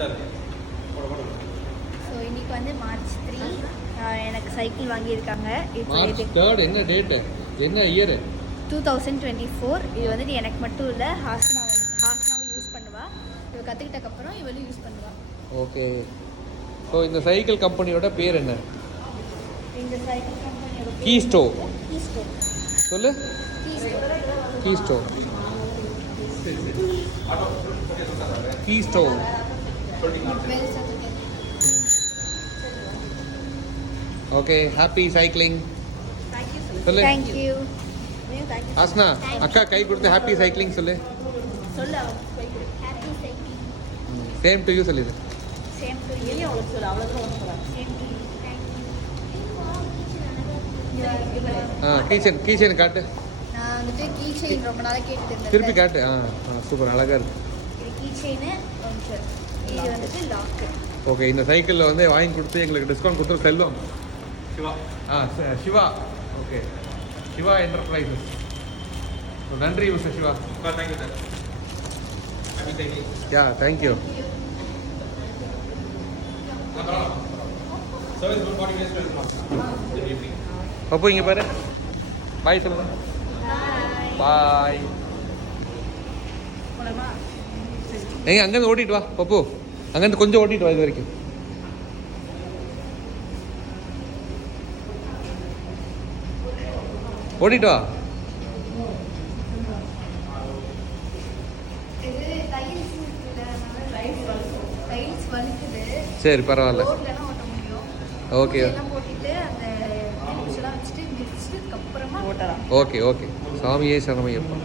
So இன்னைக்கு வந்து March 3 எனக்கு சைக்கிள் வாங்கியிருக்காங்க. March 3 என்ன டேட்டு, என்ன இயர்? 2024. இது வந்துட்டு எனக்கு மட்டும் இல்லை, ஹாஸ்னாவும் யூஸ் பண்ணுவா. இவ கற்றுக்கிட்டக்கப்புறம் இவளும் யூஸ் பண்ணுவா. ஓகே. ஸோ இந்த சைக்கிள் கம்பெனியோட பேர் என்ன? இந்த சைக்கிள் கம்பெனியோட கீஸ்டோ. கீஸ்டோ சொல்லு. கீஸ்டோ. கீஸ்டோ. Okay, happy cycling. சொல்லு. Thank you. ஆஸ்னா, அக்கா கை கொடுத்து ஹாப்பி சைக்கிளிங் சொல்லு. சொல்லு. Happy cycling. Same to you சொல்லிடு. Same to you. அவளுக்கு சொல்ல, அவளுக்கு ஒன்று சொல்ல. Same to you. கீச்சன் காட்டு. நான் வந்துட்டு கீச்செயின் ரொம்ப நாளாக கேட்டுட்டு இருந்தேன். திருப்பி காட்டு. சூப்பர், அழகா இருக்கு. இது கீச்செயினு, இது வந்துட்டு லாக்கு. ஓகே, இந்த சைக்கிளில் வந்து வாங்கி கொடுத்து எங்களுக்கு டிஸ்கவுண்ட் கொடுத்து செல்லும் Shiva. Shiva. Okay, Shiva enterprises. So நன்றி mister Shiva. Thank you sir. Happy cycling. Yeah, thank you. Service ஒரு 40 மினிட்ஸ் இருக்கும். பப்பு இங்கே பாரு. பாய் சொல்லுங்க. பாய். ஏங்க அங்கேருந்து ஓட்டிட்டு வா பப்பு. அங்கேருந்து கொஞ்சம் ஓட்டிட்டு வா இது வரைக்கும். ஓட்டிட்டு வா. சரி, பரவாயில்ல. Okay okay okay. சாமியே சரணமையப்பா.